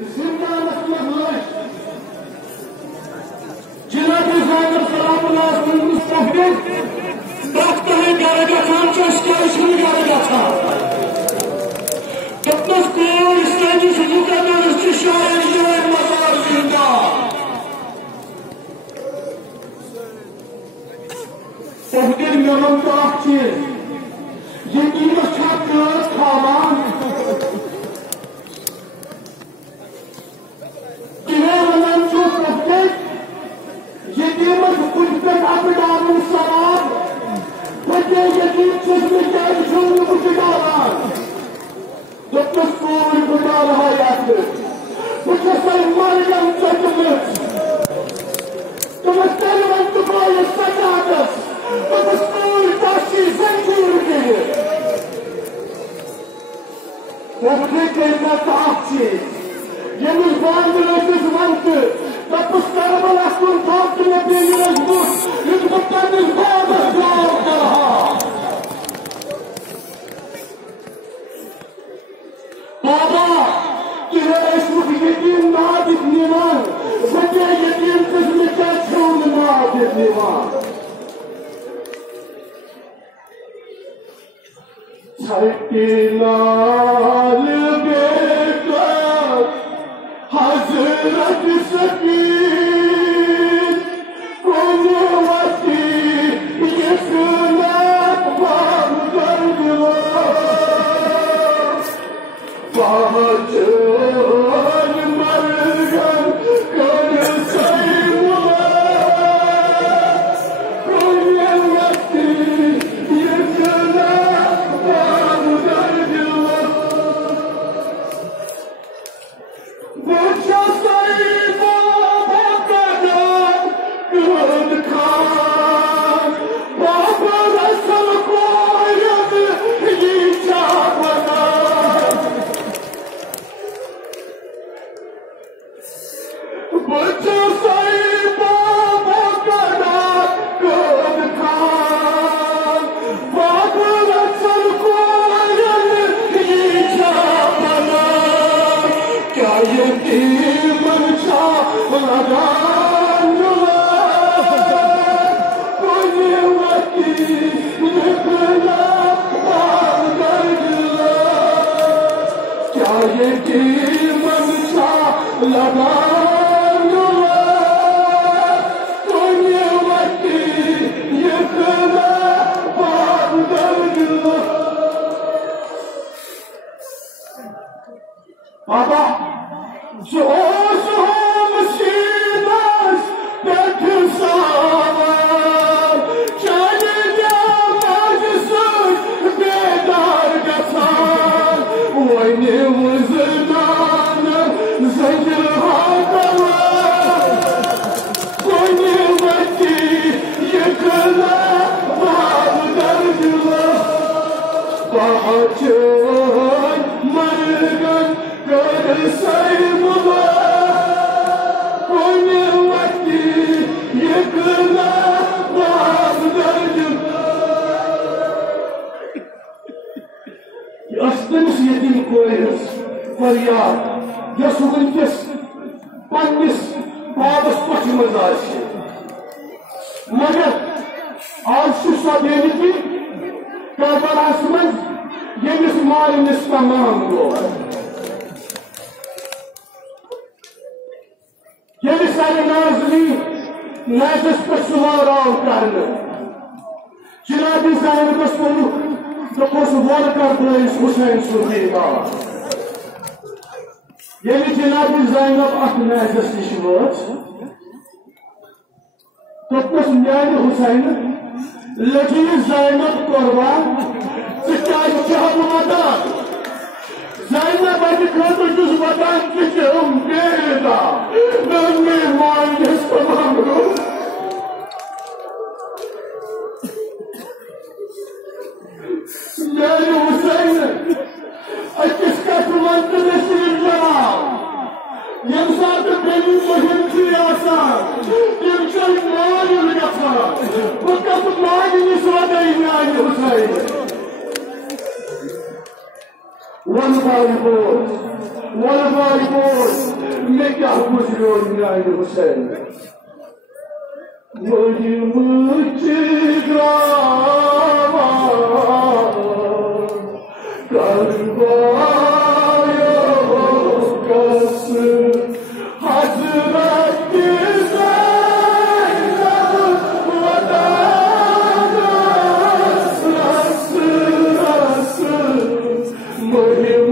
जिंदानस में जिनाब ज़ैनब सलामुल्लाह मुस्तफिद डॉक्टर गरगथान चश्करिशन गरगथा तपस को इस्लामी सुजुका में शायर जवान मजार जिंदा तहदीर मेमन तो आप चीज ये कीमत छात्र खामान किन्हें मनन जो तहदीर ये कीमत कुछ तक अपडान सवाब बच्चे यकीन चुस्मे क्या छोड़ने को चिकारान जब तक कोई बुझा रहा याद मुझे सलमान चतुर्थ तुम्हें तुम्हारे सजादस स्कूल काशी संजीव के मुझे कहना चाहिए ये मुझबान में किस वक्त तब उस करबल अस्कुल थोक में भी मजबूत इस बच्चा निस्बान जाओ कर रहा बाबा किन्हें इसमें यकीन ना दिखने वाल बच्चे यकीन किसमें क्या छोड़ ना दिखने वाल लाल बेकार हजरत सकीन कुनवती ये सुनात बाब कर दिला पहचान मरगम कर सैमुला कुनवती ये सुनात बाब कर दिला बच्चा सैमुला भगवान खुद खान बाबा रसल को यद ये चाहना बच्चा सैमुला भगवान खुद खान बाबा रसल को यद ये चाहना क्या ये कीमत छा लगान कोई वकील निकला बाल कर दिला क्या ये कीमत छा लगान कोई वकील निकला बाल कर दिला बाबा जो मुसीबत बैठ सावर चले जा मजसूर बेदार गसान वही मुजदान जंजर हाथवा कोई वकी ये कला बाब कर दिला पहचान मरगन कर सैमुला कोई वकी ये कला बाब कर दिला अस्तमस यतीम कोयस फरियाद यस वुनकस पन्निस बाबस पछ मज आसि मगर आज सो बेन कि करबलास मज यमिस मालिस तमाम गो यदि सारे नाजरी नाजस पर सुवाराव करने जनाब ज़ैनबस वोनुक दोपस वोल कर दस हुसैन सुहेगा यदि जनाब ज़ैनब अख नाजस निश वोच दोपस न्याय हुसैन लगी ज़ैनब कुर्बान क्या वदान ज़ैनब अत खतर वदान बेदा मालिस तमाम गो मेरे हुसैन अकिस कथ मंत्र नसीब जनाब यम साथ बेनी मुहिम थी आसान तिम चल मालिल गफार वो कथ मालिस वदाई न्याय हुसैन one by four क्या गुजरो न्याय हुसैन मुझ ग्रामा करवायो कस हजरत ज़ैनब वदा रस रस रस मुहिम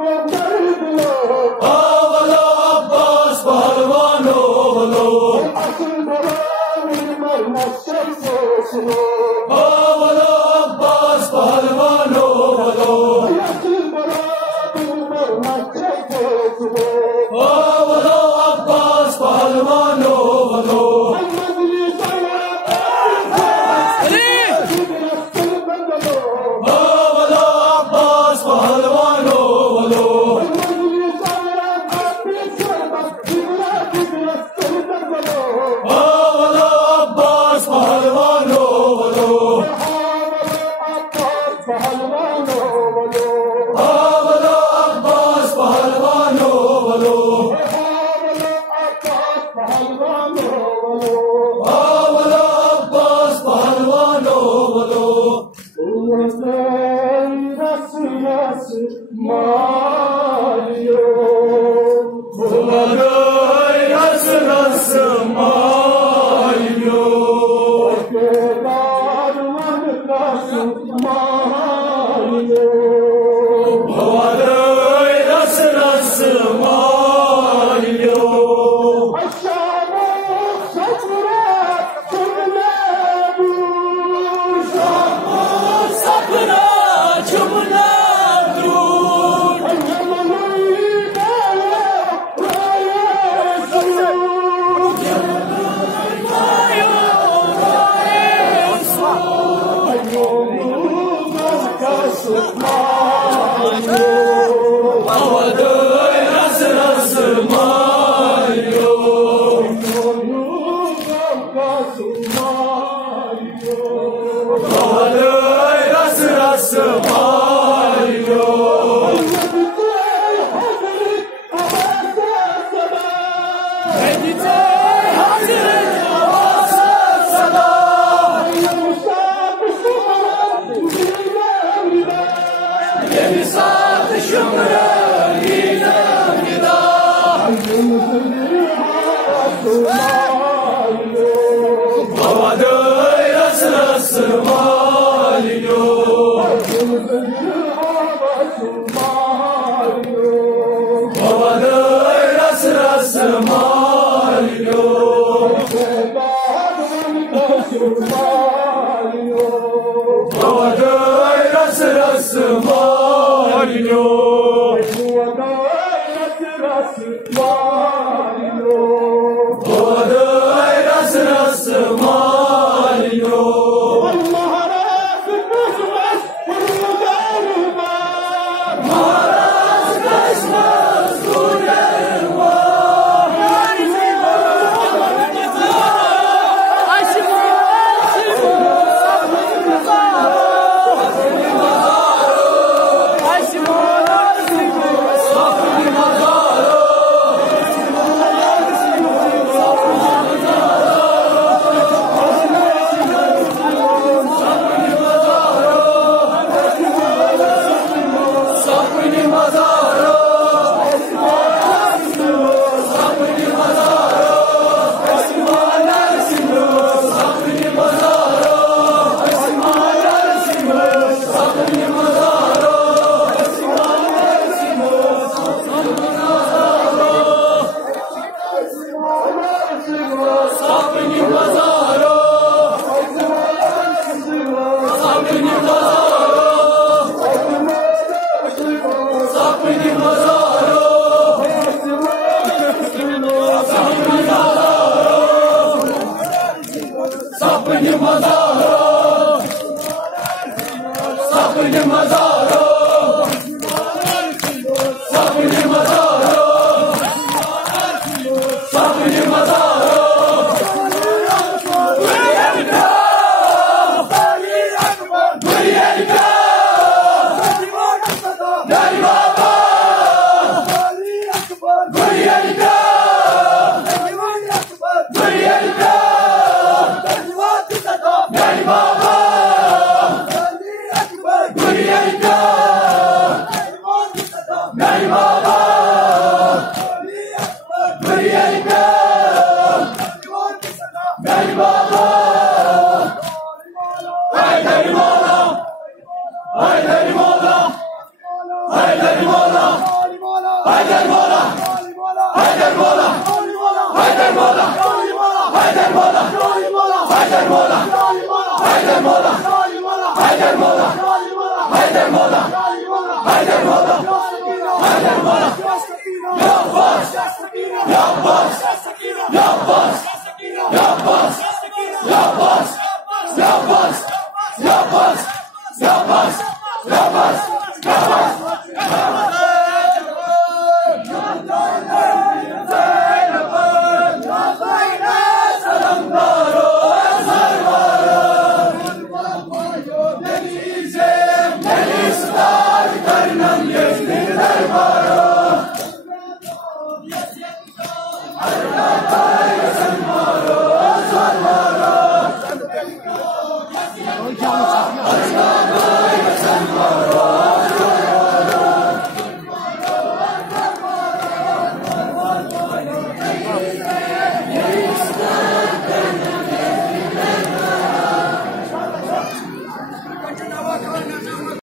आवलो Abbas पहलवानो वलो आवलो Abbas पहलवानो वलो आवलो Abbas पहलवानो वलो आवलो Abbas पहलवानो वलो आवलो Abbas पहलवानो वलो आवलो Abbas पहलवानो वलो आवलो Abbas पहलवानो वलो Bulagay ras ras mayo Bulagay ras ras mayo Sapra chumna Avaday ras ras mayo Avaday ras ras mayo Edite Hazret Abbas Sada Yeni saat şumra yine gida Avaday ras ras mayo Avaday ras ras mayo Avaday ras ras mayo Avaday ras ras mayo Maharaj Christmas Gurelwa Aşık Haydar Mola, Haydar Mola, Haydar Mola, Haydar Mola, Haydar Mola, Haydar Mola, Haydar Mola, Haydar Mola, Haydar Mola, Haydar Mola, Yapmaz, yapmaz, yapmaz, yapmaz, yapmaz.